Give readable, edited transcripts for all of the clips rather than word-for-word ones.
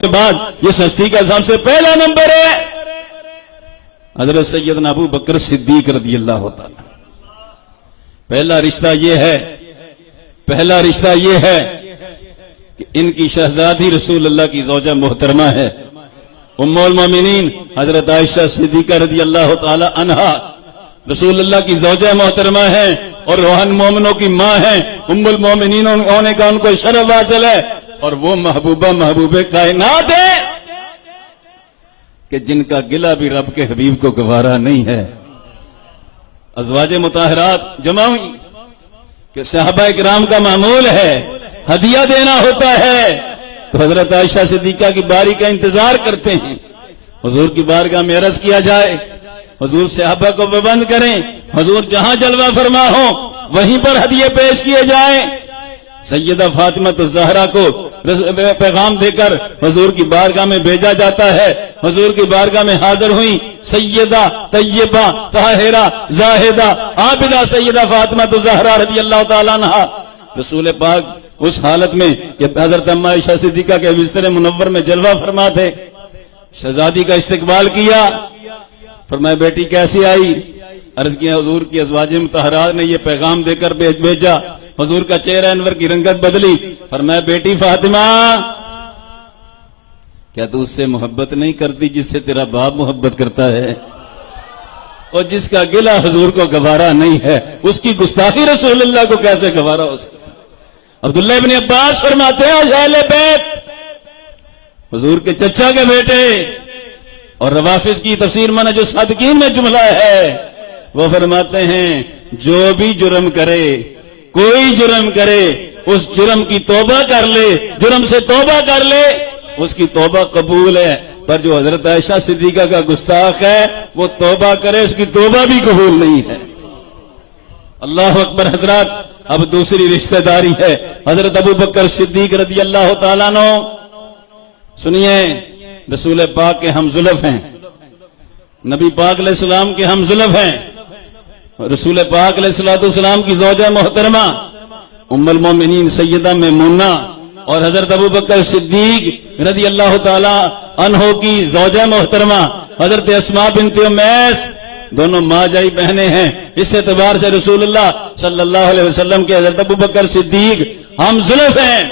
کے بعد جس ہستی کا سب سے پہلا نمبر ہے حضرت سیدنا ابو بکر صدیق رضی اللہ تعالی۔ پہلا رشتہ یہ ہے کہ ان کی شہزادی رسول اللہ کی زوجہ محترمہ ہے، ام المومنین حضرت عائشہ صدیقہ رضی اللہ تعالی عنہا رسول اللہ کی زوجہ محترمہ ہے اور روحان مومنوں کی ماں ہے، ام المومنین ہونے کا ان کو شرف حاصل ہے، اور وہ محبوب کائنات ہے کہ جن کا گلہ بھی رب کے حبیب کو گوارا نہیں ہے۔ ازواج مطہرات جمع ہوئی کہ صحابہ اکرام کا معمول ہے ہدیہ دینا ہوتا ہے، تو حضرت عائشہ صدیقہ کی باری کا انتظار کرتے ہیں، حضور کی بارگاہ میں عرض کیا جائے، حضور صحابہ کو پابند کریں، حضور جہاں جلوہ فرما ہو وہیں پر ہدیے پیش کیے جائیں۔ سیدہ فاطمہ الزہرا کو پیغام دے کر حضور کی بارگاہ میں بھیجا جاتا ہے، حضور کی بارگاہ میں حاضر ہوئی سیدہ طیبہ طاہرہ زاہدہ عابدہ سیدہ فاطمہ الزہرا رضی اللہ تعالیٰ عنہ۔ رسول پاک اس حالت میں کہ حضرت اما عائشہ صدیقہ کے بستر منور میں جلوہ فرما تھے، شہزادی کا استقبال کیا، فرمایا بیٹی کیسی آئی؟ عرض کیا حضور کی ازواج مطہرات نے یہ پیغام دے کر بھیجا۔ حضور کا چہرہ انور کی رنگت بدلی، فرمایا بیٹی فاطمہ کیا تو اس سے محبت نہیں کرتی جس سے تیرا باپ محبت کرتا ہے؟ اور جس کا گلہ حضور کو گوارا نہیں ہے اس کی گستاخی رسول اللہ کو کیسے گوارا ہو سکتا؟ عبداللہ ابن عباس فرماتے ہیں اہل بیت حضور کے چچا کے بیٹے، اور روافظ کی تفسیر منہج الصادقین میں جملہ ہے، وہ فرماتے ہیں جو بھی جرم کرے، کوئی جرم کرے، اس جرم کی توبہ کر لے، جرم سے توبہ کر لے، اس کی توبہ قبول ہے، پر جو حضرت عائشہ صدیقہ کا گستاخ ہے وہ توبہ کرے اس کی توبہ بھی قبول نہیں ہے۔ اللہ اکبر حضرات۔ اب دوسری رشتہ داری ہے حضرت ابو بکر صدیق رضی اللہ تعالیٰ عنہ۔ سنیے، رسول پاک کے ہم زلف ہیں، نبی پاک علیہ السلام کے ہم زلف ہیں، رسول پاک علیہ السلام کی زوجہ محترمہ ام المومنین سیدہ میمونہ اور حضرت ابو بکر صدیق رضی اللہ تعالی عنہ کی زوجہ محترمہ حضرت اسماء بنت امیس، دونوں ماں جائی بہنیں ہیں، اس اعتبار سے رسول اللہ صلی اللہ علیہ وسلم کے حضرت ابو بکر صدیق ہم زلف ہیں۔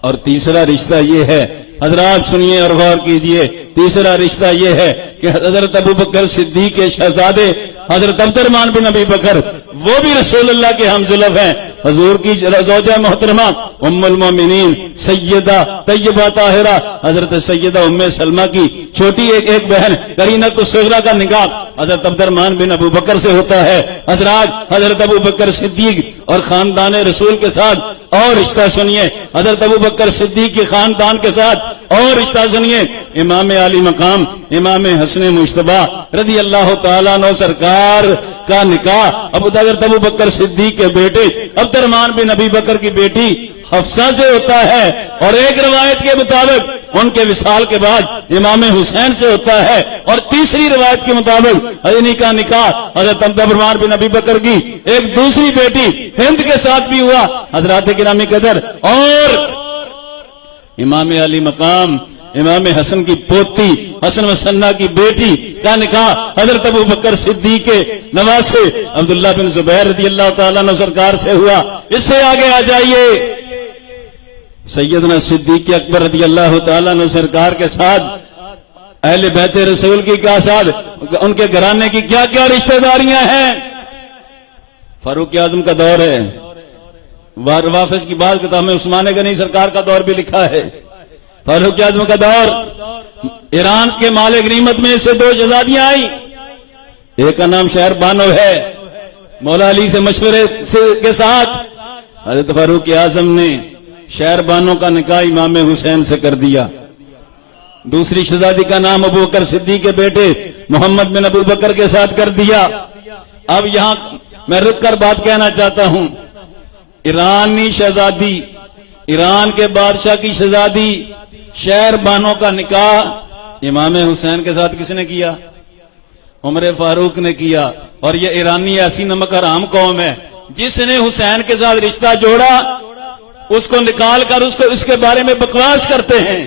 اور تیسرا رشتہ یہ ہے، حضرات سنیے اور غور کیجئے، تیسرا رشتہ یہ ہے کہ حضرت ابو بکر صدیق کے شہزادے حضرت عبد الرحمن بن ابی بکر وہ بھی رسول اللہ کے ہم زلف ہیں، حضور کی زوجہ محترمہ ام المومنین سیدہ طیبہ طاہرہ حضرت سیدہ ام سلمہ کی چھوٹی ایک بہن قرینۃ الصغریٰ کا نکاح حضرت عبد الرحمن بن ابو بکر سے ہوتا ہے۔ حضرات حضرت ابو بکر صدیق اور خاندان رسول کے ساتھ اور رشتہ سنیے، حضرت ابو بکر صدیق کے خاندان کے ساتھ اور رشتہ سنیے، امام علی مقام امام حسن مجتبی رضی اللہ تعالیٰ عنہ سرکار کا نکاح حضرت ابو بکر صدیق کے بیٹے عبد الرحمن بن ابی بکر کی بیٹی حفصہ سے ہوتا ہے، اور ایک روایت کے مطابق ان کے وصال کے بعد امام حسین سے ہوتا ہے، اور تیسری روایت کے مطابق انہی کا نکاح حضرت عبد الرحمن بن ابی بکر کی ایک دوسری بیٹی ہند کے ساتھ بھی ہوا۔ حضرات گرامی قدر، اور امام علی مقام امام حسن کی پوتی حسن وسنہ کی بیٹی کا نکاح حضرت ابو بکر صدیق کے نواسے عبداللہ بن زبیر رضی اللہ تعالیٰ عنہ سرکار سے ہوا۔ اس سے آگے آ جائیے، سیدنا صدیق اکبر رضی اللہ تعالیٰ عنہ سرکار کے ساتھ اہل بیت رسول کی کیا ساتھ ان کے گھرانے کی کیا کیا رشتہ داریاں ہیں۔ فاروق اعظم کا دور ہے، وافظ کی بعض کتاب میں عثمان غنی سرکار کا دور بھی لکھا ہے۔ فاروق اعظم کا دور، ایران کے مال غنیمت میں سے دو شہزادیاں آئی، ایک کا نام شہر بانو ہے، مولا علی سے مشورے کے ساتھ حضرت فاروق اعظم نے شہر بانو کا نکاح امام حسین سے کر دیا۔ دوسری شہزادی کا نام ابو بکر صدیق کے بیٹے محمد بن ابو بکر کے ساتھ کر دیا۔ اب یہاں میں رک کر بات کہنا چاہتا ہوں، ایرانی شہزادی، ایران کے بادشاہ کی شہزادی شہر بانو کا نکاح امام حسین کے ساتھ کس نے کیا؟ عمر فاروق نے کیا۔ اور یہ ایرانی ایسی نمک حرام قوم ہے جس نے حسین کے ساتھ رشتہ جوڑا اس کو نکال کر اس کے بارے میں بکواس کرتے ہیں۔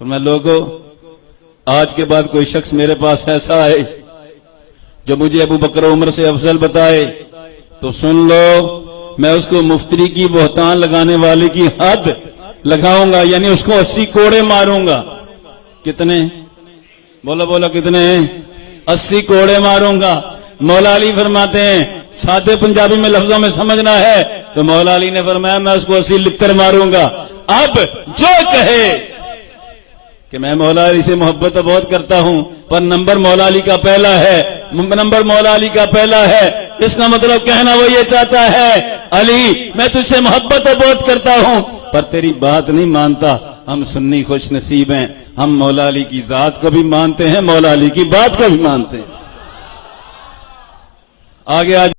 فرمایا لوگوں آج کے بعد کوئی شخص میرے پاس ایسا آئے جو مجھے ابو بکر عمر سے افضل بتائے تو سن لو میں اس کو مفتری کی بہتان لگانے والے کی حد لگاؤں گا، یعنی اس کو 80 کوڑے ماروں گا۔ کتنے؟ بولا بولا کتنے؟ 80 کوڑے ماروں گا۔ مولا علی فرماتے ہیں سادے پنجابی میں لفظوں میں سمجھنا ہے تو مولا علی نے فرمایا میں اس کو 80 لکھ ماروں گا۔ اب جو کہے کہ میں مولا علی سے محبت تو بہت کرتا ہوں پر نمبر مولا علی کا پہلا ہے، نمبر مولا علی کا پہلا ہے، اس کا مطلب کہنا وہ یہ چاہتا ہے علی میں تجھ سے محبت تو بہت کرتا ہوں پر تیری بات نہیں مانتا۔ ہم سنی خوش نصیب ہیں، ہم مولا علی کی ذات کو بھی مانتے ہیں، مولا علی کی بات کو بھی مانتے ہیں۔ آگے آج